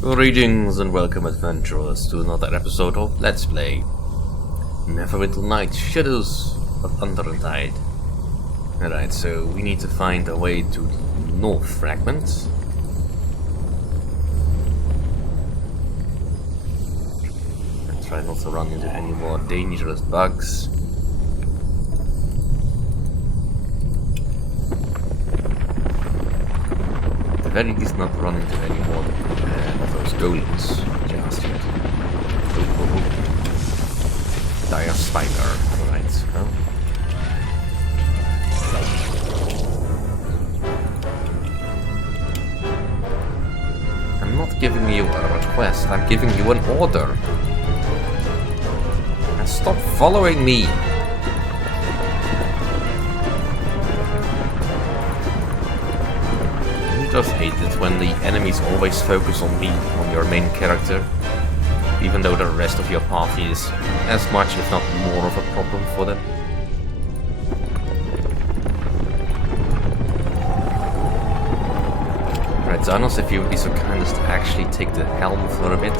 Greetings and welcome adventurers to another episode of Let's Play Neverwinter Nights, Shadows of Undrentide. Alright, so we need to find a way to the north fragment. And try not to run into any more dangerous bugs. At the very least not run into any more of those golems just yet. Dire spider, alright. Well. I'm not giving you a request, I'm giving you an order. And stop following me! I just hate it when the enemies always focus on me, on your main character, even though the rest of your party is as much if not more of a problem for them. Right, Zanos, if you would be so kind as to actually take the helm for a bit.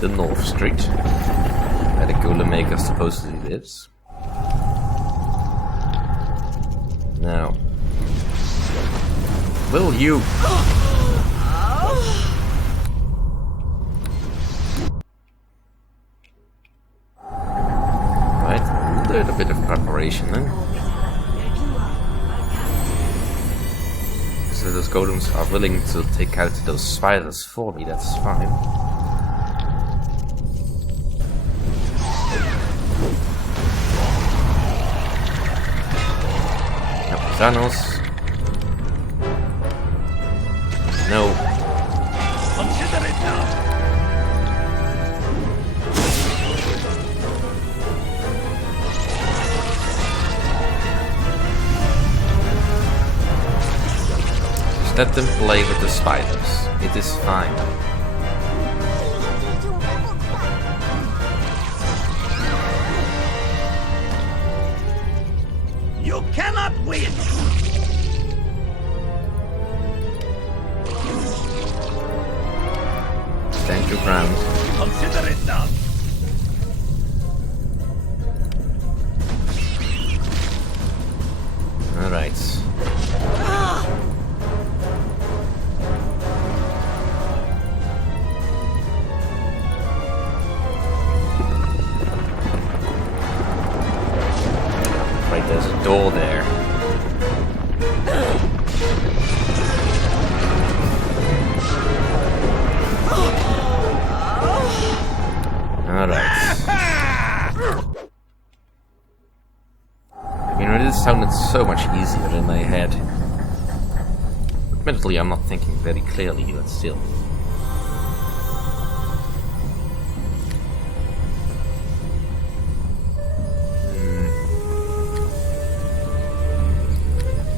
The North Street, where the Golem Maker supposedly lives. Now, will you? Right, a little bit of preparation then. So those golems are willing to take out those spiders for me, that's fine. Thanos. No. Consider it now. Just let them play with the spiders. It is fine. You cannot win! Stand your ground. Consider it done! Alright. Right, there's a door there. Alright. You know, this sounded so much easier in my head. Admittedly, I'm not thinking very clearly, but still.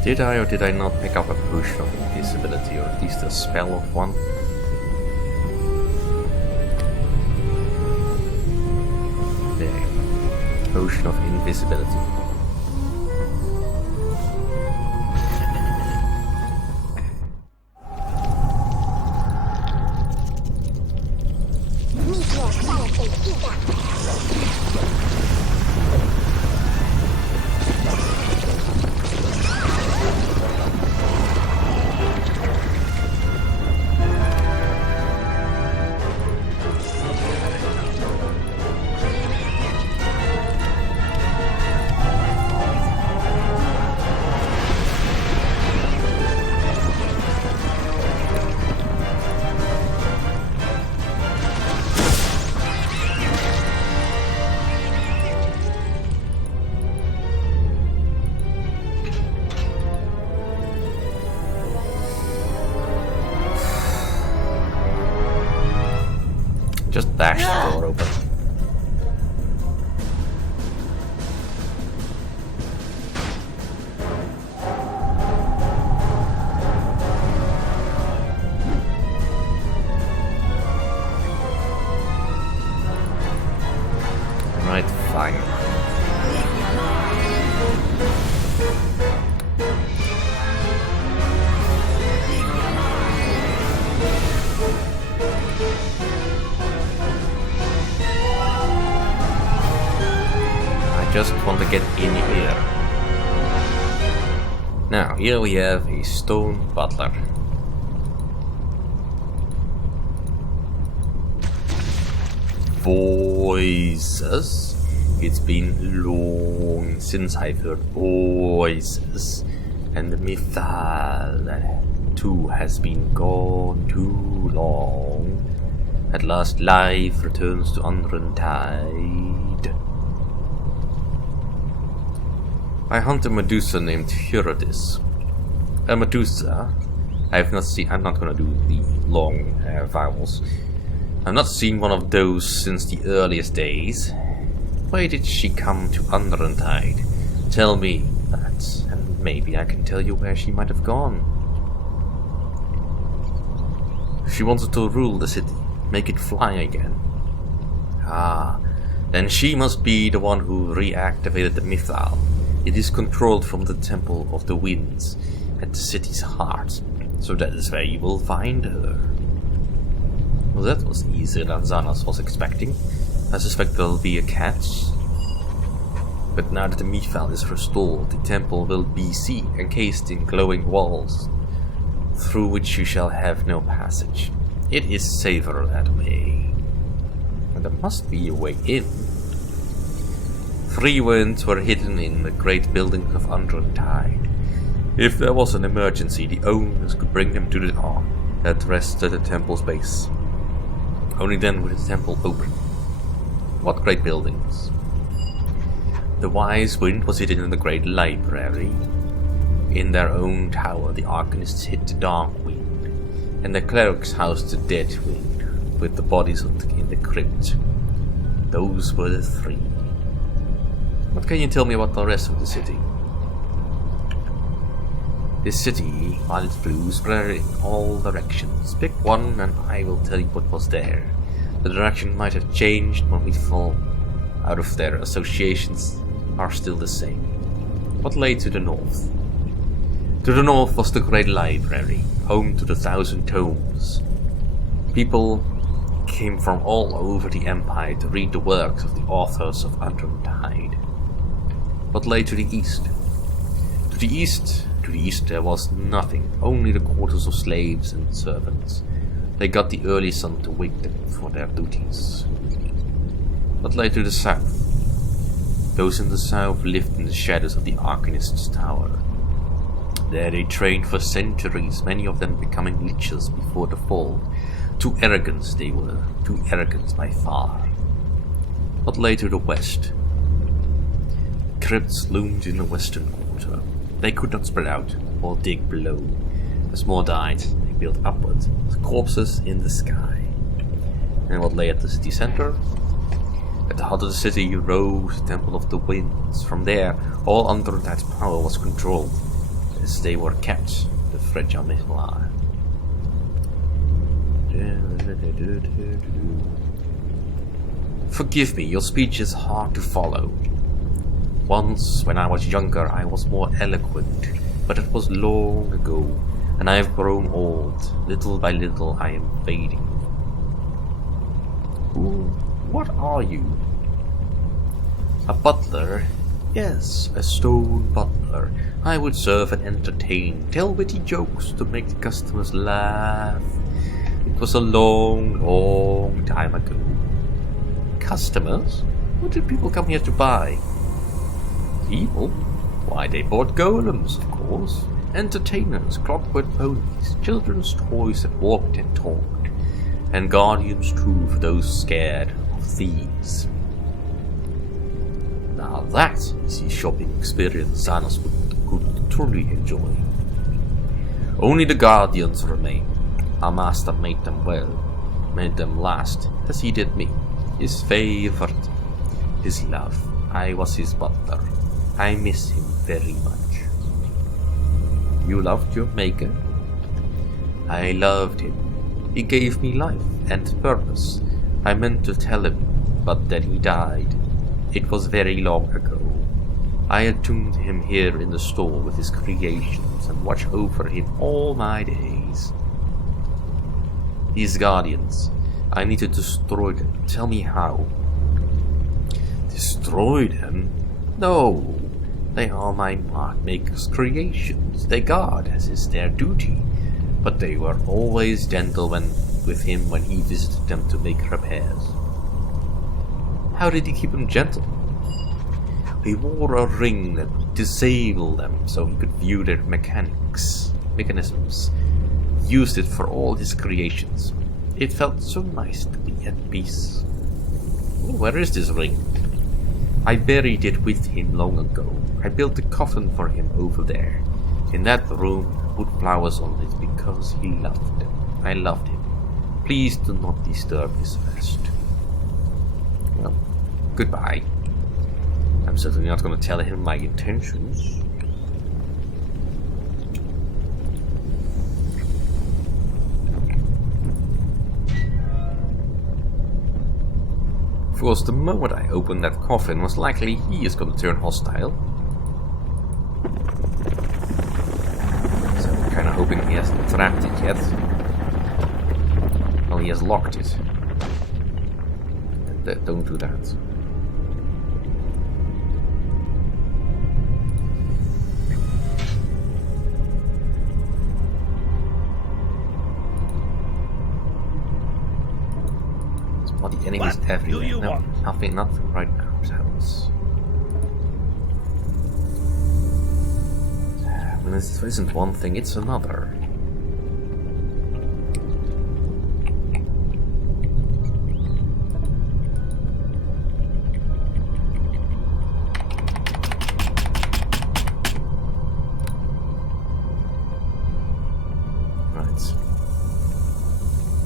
Did I or did I not pick up a potion of invisibility, or at least a spell of one? There. Potion of invisibility. bash the door open. Right, fine. I just want to get in here. Now, here we have a stone butler. Voices. It's been long since I've heard voices, and the Mythal too has been gone too long. At last life returns to Undrentide. I hunt a Mathijssa named Herodis. A Mathijssa. I'm not gonna do the long vowels. I've not seen one of those since the earliest days. Why did she come to Undrentide? Tell me that, and maybe I can tell you where she might have gone. She wanted to rule the city, make it fly again. Ah, then she must be the one who reactivated the Mythal. It is controlled from the Temple of the Winds, at the city's heart, so that is where you will find her. Well, that was easier than Zanos was expecting. I suspect there will be a catch. But now that the Mythal is restored, the temple will be encased in glowing walls, through which you shall have no passage. It is safer that way. And there must be a way in. 3 winds were hidden in the great buildings of Undrentide. If there was an emergency, the owners could bring them to the ark that rests at the temple's base. Only then would the temple open. What great buildings? The wise wind was hidden in the great library. In their own tower, the arcanists hid the dark wind, and the clerics housed the dead wind, with the bodies in the crypt. Those were the 3. What can you tell me about the rest of the city? This city, while it flew, spread in all directions. Pick one and I will tell you what was there. The direction might have changed when we fall out of their associations are still the same. What lay to the north? To the north was the great library, home to the 1,000 tomes. People came from all over the empire to read the works of the authors of Undrentide. What lay to the east? To the east there was nothing, only the quarters of slaves and servants. They got the early sun to wake them for their duties. What lay to the south? Those in the south lived in the shadows of the Arcanist's tower. There they trained for centuries, many of them becoming lichers before the fall. Too arrogant they were, too arrogant by far. What lay to the west? Crypts loomed in the western quarter. They could not spread out or dig below. As more died, they built upward, with corpses in the sky. And what lay at the city center? At the heart of the city rose the Temple of the Winds. From there, all Undrentide's power was controlled, as they were kept, the fragile Mythal. Forgive me, your speech is hard to follow. Once, when I was younger, I was more eloquent, but it was long ago, and I have grown old. Little by little, I am fading. What are you? A butler? Yes, a stone butler. I would serve and entertain, tell witty jokes to make the customers laugh. It was a long, long time ago. Customers? What did people come here to buy? People? Why, they bought golems, of course. Entertainers, clockwork ponies, children's toys that walked and talked, and guardians too for those scared of thieves. Now that is the shopping experience Zanos could truly enjoy. Only the guardians remain. Our master made them well, made them last, as he did me. His favorite. His love. I was his butler. I miss him very much. You loved your maker? I loved him. He gave me life and purpose. I meant to tell him, but then he died. It was very long ago. I attuned him here in the store with his creations and watched over him all my days. These guardians, I need to destroy them. Tell me how. Destroy them? No. They are my maker's creations. They guard as is their duty. But they were always gentle with him when he visited them to make repairs. How did he keep them gentle? He wore a ring that would disable them so he could view their mechanisms. He used it for all his creations. It felt so nice to be at peace. Where is this ring? I buried it with him long ago. I built a coffin for him over there. In that room, I put flowers on it because he loved them. I loved him. Please do not disturb his rest. Well, goodbye. I'm certainly not going to tell him my intentions. Of course, the moment I opened that coffin, most likely he is going to turn hostile. So I'm kind of hoping he hasn't trapped it yet. Well, he has locked it. Don't do that. The enemies everywhere. No, nothing right now. Sounds. When this isn't one thing, it's another. Right.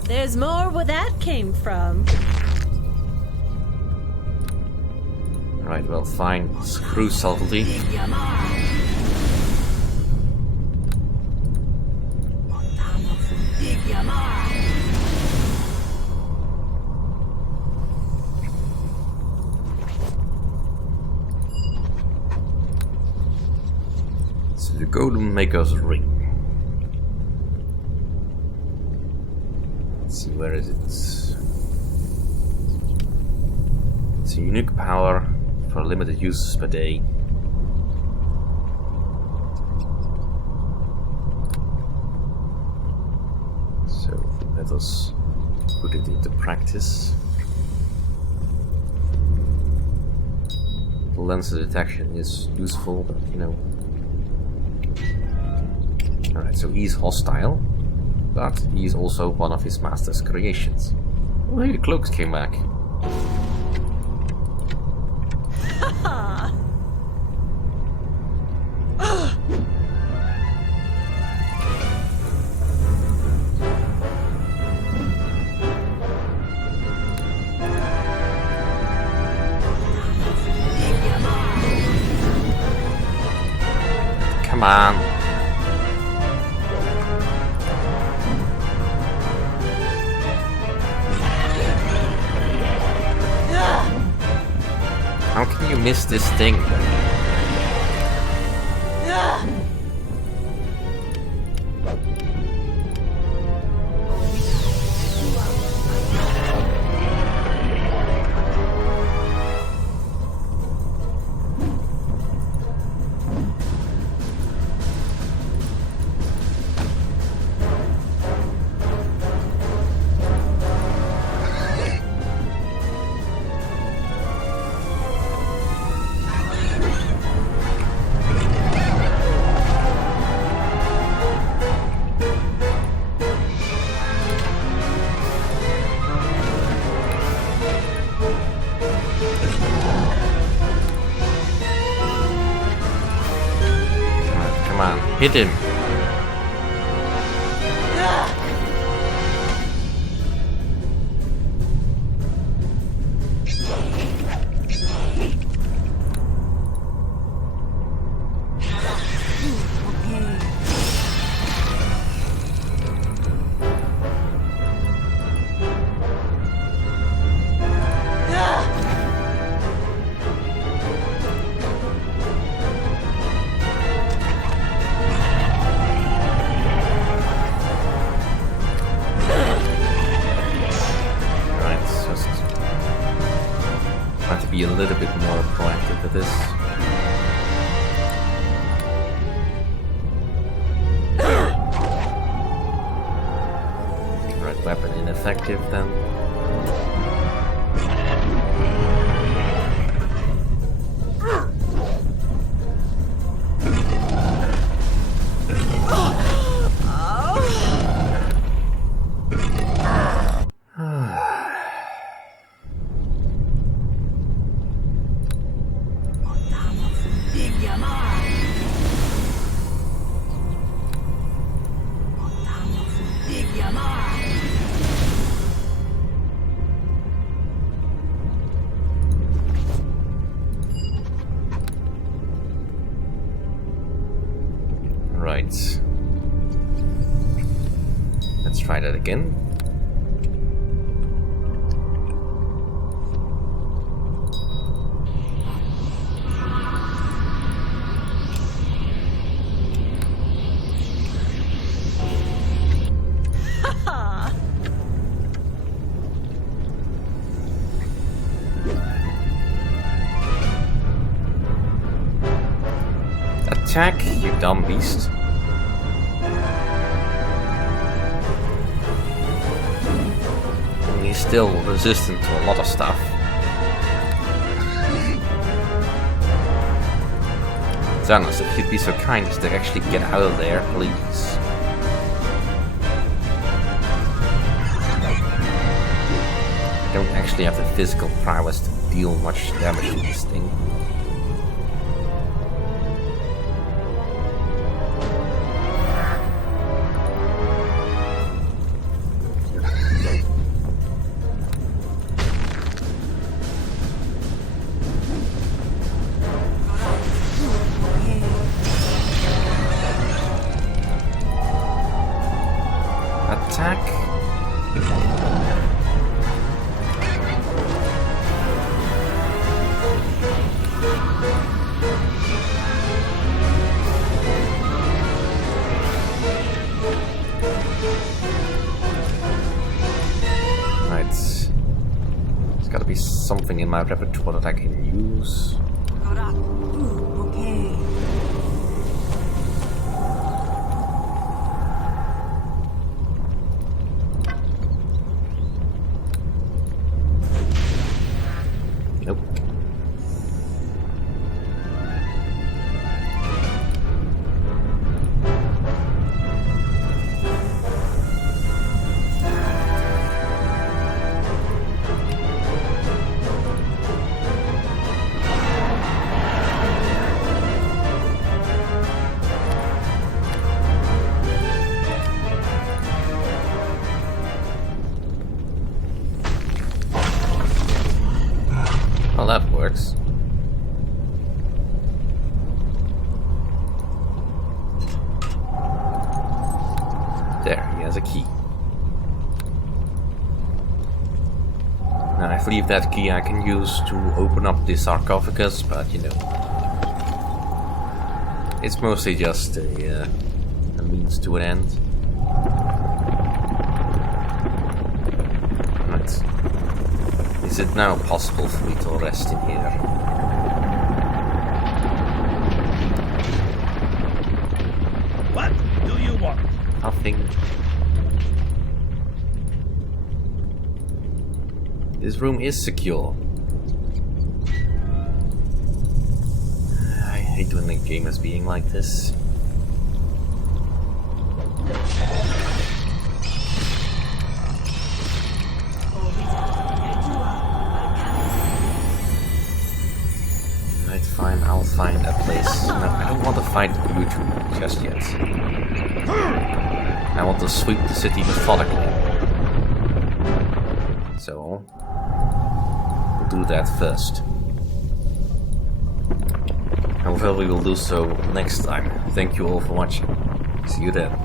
There's more where that came from. Right, well, fine. Screw subtlety. So the Golem Maker's Ring. Let's see, where is it? It's a unique power for limited uses per day. So let us put it into practice. The lens detection is useful, but you know. Alright, so he's hostile, but he's also one of his master's creations. Oh hey, the cloaks came back. Come on. How can you miss this thing? Come on, hit him. ineffective then. Right. Let's try that again. Attack, you dumb beast. And he's still resistant to a lot of stuff. Xanos, if you'd be so kind as to actually get out of there, please. I don't actually have the physical prowess to deal much damage with this thing. Attack. Right. There's gotta be something in my repertoire that I can use. Nope. Well, that works. There, he has a key. Now, I believe that key I can use to open up the sarcophagus, but you know, it's mostly just a means to an end. Right. Is it now possible for me to rest in here? What do you want? Nothing. This room is secure. I hate when the game is being like this. Fine, I'll find a place. No, I don't want to fight YouTube just yet. I want to sweep the city methodically. So, we'll do that first. And we will do so next time. Thank you all for watching. See you then.